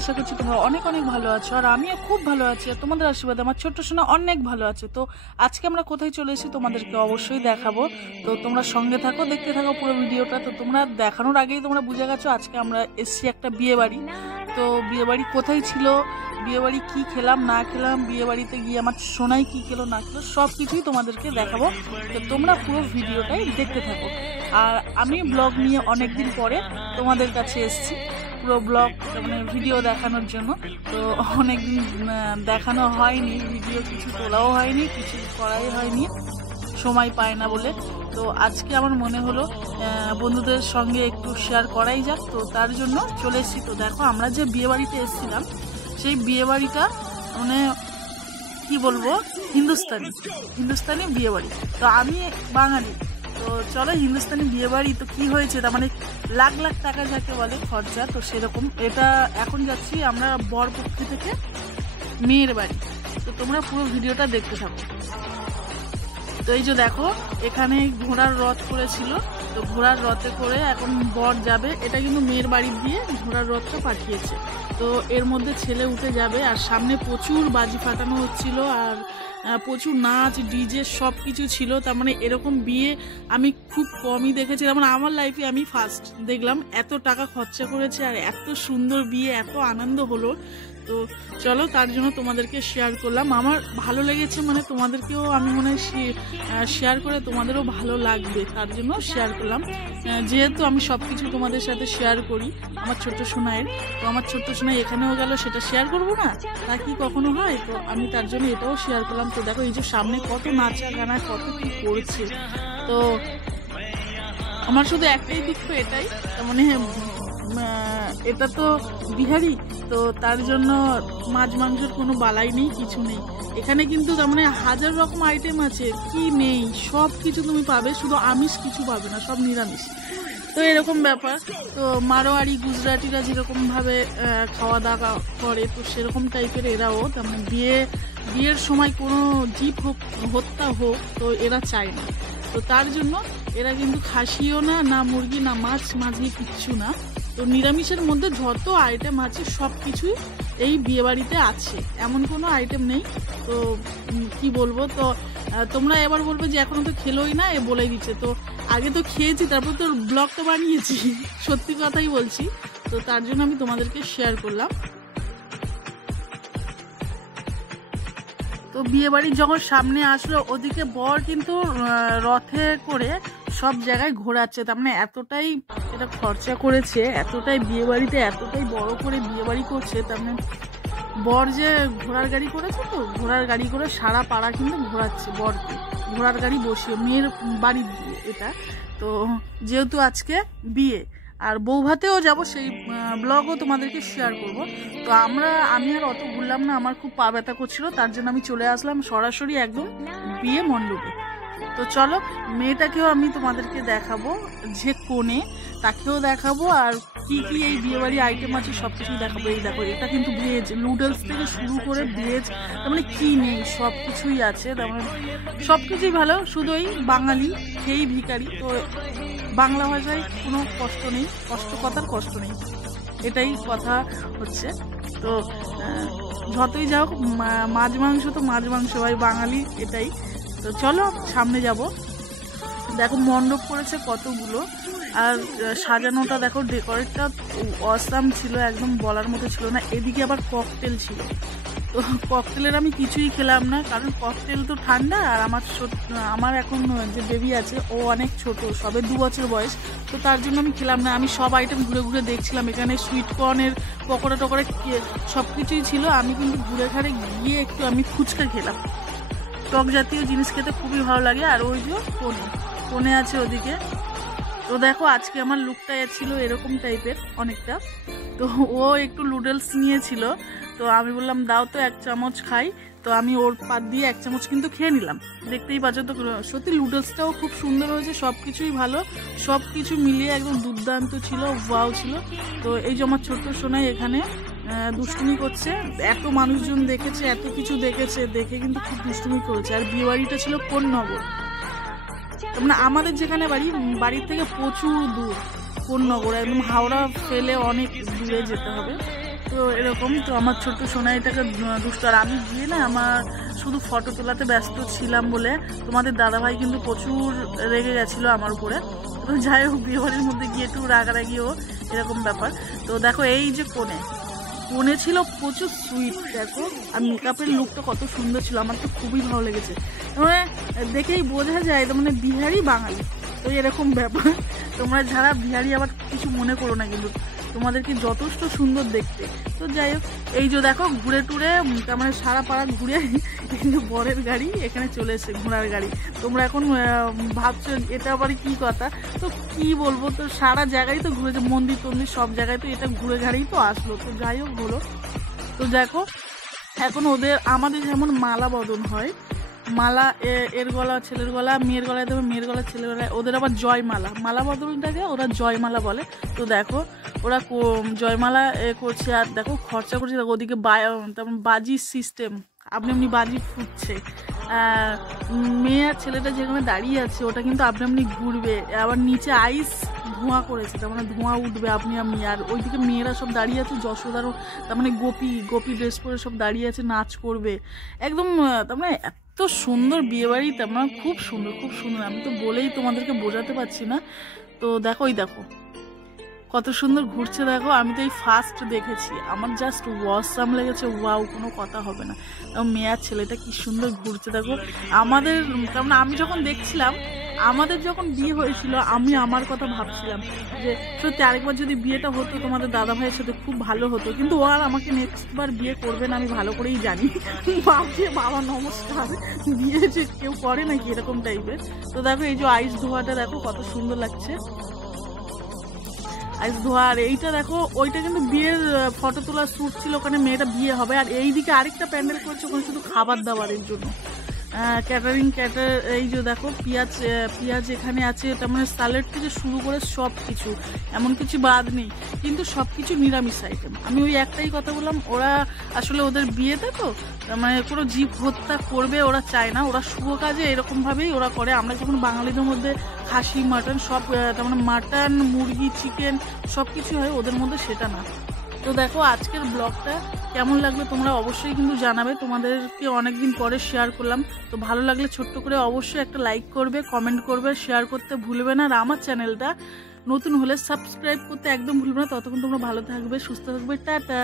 আশা করছি তোমরা অনেক অনেক ভালো আছো, আর আমিও খুব ভালো আছি। আর তোমাদের আশীর্বাদে আমার ছোট্ট সোনা অনেক ভালো আছে। তো আজকে আমরা কোথায় চলে এসেছি তোমাদেরকে অবশ্যই দেখাবো। তো তোমরা সঙ্গে থাকো, দেখতে থাকো পুরো ভিডিওটা। তো তোমরা দেখানোর আগেই তোমরা বুঝে গেছো আজকে আমরা এসেছি একটা বিয়ে বাড়ি। তো বিয়ে বাড়ি কোথায় ছিল, বিয়ে বাড়ি কী খেলাম না খেলাম, বিয়ে বাড়িতে গিয়ে আমার সোনাই কী খেলো না খেলো, সব কিছুই তোমাদেরকে দেখাবো। তো তোমরা পুরো ভিডিওটাই দেখতে থাকো। আর আমি ব্লগ নিয়ে অনেক দিন পরে তোমাদের কাছে এসেছি পুরো ব্লগ মানে ভিডিও দেখানোর জন্য। তো অনেকদিন দেখানো হয়নি, ভিডিও কিছু তোলাও হয়নি, কিছু করাই হয়নি, সময় পায় না বলে। তো আজকে আমার মনে হলো বন্ধুদের সঙ্গে একটু শেয়ার করাই যাক, তো তার জন্য চলে এসেছি। তো দেখো আমরা যে বিয়ে বাড়িতে এসেছিলাম সেই বিয়ে বাড়িটা মানে কি বলবো, হিন্দুস্তানি বিয়ে বাড়ি। তো আমি বাঙালি, তো চলো হিন্দুস্তানি বিয়ে বাড়ি তো কি হয়েছে, তার মানে লাখ লাখ টাকা যাকে বলে খরচা, তো সেরকম এটা এখন যাচ্ছি আমরা বরপক্ষ থেকে মেয়ের বাড়ি। তো তোমরা পুরো ভিডিওটা দেখতে থাকো। তো এই যে দেখো এখানে ঘোড়ার রথ করেছিল, তো ঘোড়ার রথে করে এখন বর যাবে। এটা কিন্তু মেয়ের বাড়ি দিয়ে ঘোড়ার রথটা পাঠিয়েছে। তো এর মধ্যে ছেলে উঠে যাবে, আর সামনে প্রচুর বাজি ফাটানো হচ্ছিল, আর প্রচুর নাচ ডিজে সব কিছু ছিল। তার মানে এরকম বিয়ে আমি খুব কমই দেখেছি, তার মানে আমার লাইফে আমি ফার্স্ট দেখলাম এত টাকা খরচা করেছে আর এত সুন্দর বিয়ে, এত আনন্দ হলো। তো চলো তার জন্য তোমাদেরকে শেয়ার করলাম, আমার ভালো লেগেছে, মানে তোমাদেরকেও আমি মনে হয় শেয়ার করে তোমাদেরও ভালো লাগবে, তার জন্য শেয়ার করলাম। যেহেতু আমি সব কিছু তোমাদের সাথে শেয়ার করি আমার ছোট্ট সোনাইয়ের, তো আমার ছোট্ট সোনাই এখানেও গেল, সেটা শেয়ার করবো না তা কি কখনো হয়? তো আমি তার জন্য এটাও শেয়ার করলাম। তো দেখো এই যে সামনে কত নাচা গানা কত কি করছে। তো আমার শুধু একটাই দুঃখ এটাই, মানে এটা তো বিহারি, তো তার জন্য মাছ মাংসের কোনো বালাই নেই, কিছু নেই এখানে। কিন্তু তার মানে হাজার রকম আইটেম আছে, কি নেই সব কিছু তুমি পাবে, শুধু আমিষ কিছু পাবে না, সব নিরামিষ। তো এরকম ব্যাপার। তো মারোয়ারি গুজরাটিরা যেরকমভাবে খাওয়া দাওয়া করে, তো সেরকম টাইপের এরাও, তার মানে বিয়ের সময় কোনো জীব হত্যা হোক তো এরা চায় না। তো তার জন্য এরা কিন্তু খাসিও না মুরগি না মাছ মাঝি কিচ্ছু না। তো নিরামিষের মধ্যে যত আইটেম আছে সব কিছুই এই বিয়েবাড়িতে আছে, এমন কোনো আইটেম নেই। তো কি বলবো, তো তোমরা এবার বলবে যে এখনো তো খেলোই না, এ বলে দিচ্ছে। তো আগে তো খেয়েছি, তারপর তো ব্লগটা বানিয়েছি, সত্যি কথাই বলছি। তো তার জন্য আমি তোমাদেরকে শেয়ার করলাম। তো বিয়ে বাড়ি যখন সামনে আসলো, ওদিকে বর কিন্তু রথে করে সব জায়গায় ঘোরাচ্ছে। তার মানে এতটাই এটা খরচা করেছে, এতটাই বিয়ে বাড়িতে এতটাই বড় করে বিয়ে বাড়ি করছে। তার মানে বর যে ঘোড়ার গাড়ি করেছে, তো ঘোড়ার গাড়ি করে সারা পাড়া কিন্তু ঘোরাচ্ছে বরকে, ঘোড়ার গাড়ি বসিয়ে মেয়ের বাড়ির দিয়ে এটা। তো যেহেতু আজকে বিয়ে আর বউ ভাতেও যাবো, সেই ব্লগও তোমাদেরকে শেয়ার করব। তো আমি আর অত ঘুরলাম না, আমার খুব পা ব্যথা করছিল, তার জন্য আমি চলে আসলাম সরাসরি একদম বিয়ে মণ্ডপে। তো চলো মেয়েটাকেও আমি তোমাদেরকে দেখাবো, যে কোণে তাকেও দেখাবো, আর কি কি এই বিয়ে বাড়ি আইটেম আছে সব কিছুই দেখাবো। এই দেখো এটা কিন্তু ভেজ, নুডলস থেকে শুরু করে ভেজ, তার মানে কি নেই সব কিছুই আছে। তার মানে সব কিছুই ভালো, শুধু এই বাঙালি খেয়েই ভিখারি। তো বাংলা ভাষায় কোনো কষ্ট নেই, কথার কষ্ট নেই, এটাই কথা হচ্ছে। তো যতই যাও মাছ মাংস তো মাছ মাংস ভাই, বাঙালি এটাই। তো চলো সামনে যাব। দেখো মণ্ডপ করেছে কতগুলো, আর সাজানোটা দেখো, ডেকোরেটটা অসাম ছিল, একদম বলার মতো ছিল না। এদিকে আবার ককটেল ছিল, তো ককটেলের আমি কিছুই খেলাম না, কারণ ককটেল তো ঠান্ডা, আর আমার এখন যে বেবি আছে ও অনেক ছোট, সবে 2 বছর বয়স, তো তার জন্য আমি খেলাম না। আমি সব আইটেম ঘুরে ঘুরে দেখছিলাম, এখানে সুইট কর্নের পকোড়া টকোড়া সব কিছুই ছিল। আমি কিন্তু ঘুরে ঘাড়ে গিয়ে একটু আমি ফুচকা খেলাম, টক জাতীয় জিনিস খেতে খুবই ভালো লাগে। আর ওই যে কোণে আছে ওদিকে। তো দেখো আজকে আমার লুকটা ছিল এরকম টাইপের অনেকটা। তো ও একটু নুডলস নিয়েছিল, তো আমি বললাম দাও তো 1 চামচ খাই। তো আমি ওর পাত দিয়ে 1 চামচ কিন্তু খেয়ে নিলাম। দেখতেই পাচ্ছ তো, সত্যি নুডলসটাও খুব সুন্দর হয়েছে, সব কিছুই ভালো, সব কিছু মিলিয়ে একদম দুর্দান্ত ছিল, ওয়াও ছিল। তো এই যে আমার ছোট্ট সোনাই এখানে দুষ্টুমি করছে, এত মানুষজন দেখেছে, এত কিছু দেখেছে, দেখে কিন্তু খুব দুষ্টুমি করেছে। আর বিয়ে বাড়িটা ছিল কোন্নগর, মানে আমাদের যেখানে বাড়ির থেকে প্রচুর দূর কোন্নগর, একদম হাওড়া ফেলে অনেক দূরে যেতে হবে। তো তো এরকম তো আমার ছোট্ট সোনাইটাকে দুষ্ট। আর আমি গিয়ে না আমার শুধু ফটো তোলাতে ব্যস্ত ছিলাম বলে তোমাদের দাদাভাই কিন্তু প্রচুর রেগে গেছিলো আমার উপরে। তো যাই হোক, বিয়েবাড়ির মধ্যে গিয়ে একটু রাগারাগিও এরকম ব্যাপার। তো দেখো এই যে কোণে ছিল প্রচুর সুইট, দেখো। আর মেকআপের লুকটা কত সুন্দর ছিল, আমার তো খুবই ভালো লেগেছে। মানে দেখেই বোঝা যায় তো মানে বিহারি বাঙালি, তো এরকম ব্যাপার। তোমরা যারা বিহারি আবার কিছু মনে করো না, কিন্তু তোমাদেরকে যথেষ্ট সুন্দর দেখতে। তো যাই হোক, এই যে দেখো ঘুরে টুরে তার মানে সারা পাড়া ঘুরে কিন্তু বরের গাড়ি এখানে চলে এসে, ঘোড়ার গাড়ি। তোমরা এখন ভাবছো এটা আবার কি কথা, তো কি বলবো, তো সারা জায়গায় তো ঘুরেছে, মন্দির টন্দির সব জায়গায়, তো এটা ঘুরে গাড়িই তো আসলো। তো যাই হোক হলো। তো দেখো এখন আমাদের যেমন মালা বদল হয়, মালা এর গলা ছেলের গলা, মেয়ের গলায় দেবে, মেয়ের গলা ছেলের গলায়, ওদের আবার জয়মালা, মালা বদলটাকে ওরা জয়মালা বলে। তো দেখো ওরা জয়মালা করছে, আর দেখো খরচা করছে, দেখো ওদিকে বাজির সিস্টেম, আপনি এমনি বাজি ফুটছে। মেয়ে আর ছেলেটা যেখানে দাঁড়িয়ে আছে ওটা কিন্তু আপনি এমনি ঘুরবে, আবার নিচে আইস ধোঁয়া করেছে, তার মানে ধোঁয়া উঠবে আপনি। আর ওইদিকে মেয়েরা সব দাঁড়িয়ে আছে, যশোদারও তার মানে গোপী ড্রেস পরে সব দাঁড়িয়ে আছে, নাচ করবে একদম। তার মানে এত সুন্দর বিয়েবাড়ি, তার মানে খুব সুন্দর খুব সুন্দর, আমি তো বলেই তোমাদেরকে বোঝাতে পারছি না। তো দেখো দেখো কত সুন্দর ঘুরছে, দেখো আমি তো এই ফার্স্ট দেখেছি, আমার জাস্ট ওয়াসাম লেগেছে, ওয়াও, কোনো কথা হবে না। মেয়ের ছেলেটা কি সুন্দর ঘুরছে দেখো। আমাদের কারণ আমি যখন দেখছিলাম, আমাদের যখন বিয়ে হয়েছিল, আমি আমার কথা ভাবছিলাম যে সত্যি আরেকবার যদি বিয়েটা হতো তোমাদের দাদা ভাইয়ের সাথে খুব ভালো হতো, কিন্তু ও আর আমাকে নেক্সট বার বিয়ে করবে না, আমি ভালো করেই জানি। ভাবছি বাবা নমস্কার, বিয়ে যে কেউ করে নাকি এরকম টাইপের। তো দেখো এই যে আইস ধোয়াটা দেখো কত সুন্দর লাগছে, আইস ধোয়া। আর এইটা দেখো, ওইটা কিন্তু বিয়ের ফটো তোলার শ্যুট ছিল, ওখানে মেয়েটা বিয়ে হবে। আর এইদিকে আরেকটা প্যান্ডেল করছে, ওখানে শুধু খাবার দাবারের জন্য ক্যাটারিং এই যে দেখো পেঁয়াজ এখানে আছে, তার মানে স্যালাড থেকে শুরু করে সব কিছু, এমন কিছু বাদ নেই, কিন্তু সব কিছু নিরামিষ আইটেম। আমি ওই একটাই কথা বললাম, ওরা আসলে ওদের বিয়েতে তো মানে কোনো জীব হত্যা করবে ওরা চায় না, ওরা শুভ কাজে এরকমভাবেই ওরা করে। আমরা যখন বাঙালিদের মধ্যে খাসি মাটন সব, তার মানে মাটন মুরগি চিকেন সব কিছু হয়, ওদের মধ্যে সেটা না। তো দেখো আজকের ব্লগটা কেমন লাগলো তোমরা অবশ্যই কিন্তু জানাবে, তোমাদেরকে অনেকদিন পরে শেয়ার করলাম। তো ভালো লাগলে ছোট্ট করে অবশ্যই একটা লাইক করবে, কমেন্ট করবে, শেয়ার করতে ভুলবে না। আর আমার চ্যানেলটা নতুন হলে সাবস্ক্রাইব করতে একদম ভুলবে না। ততক্ষণ তোমরা ভালো থাকবে, সুস্থ থাকবে, টাটা।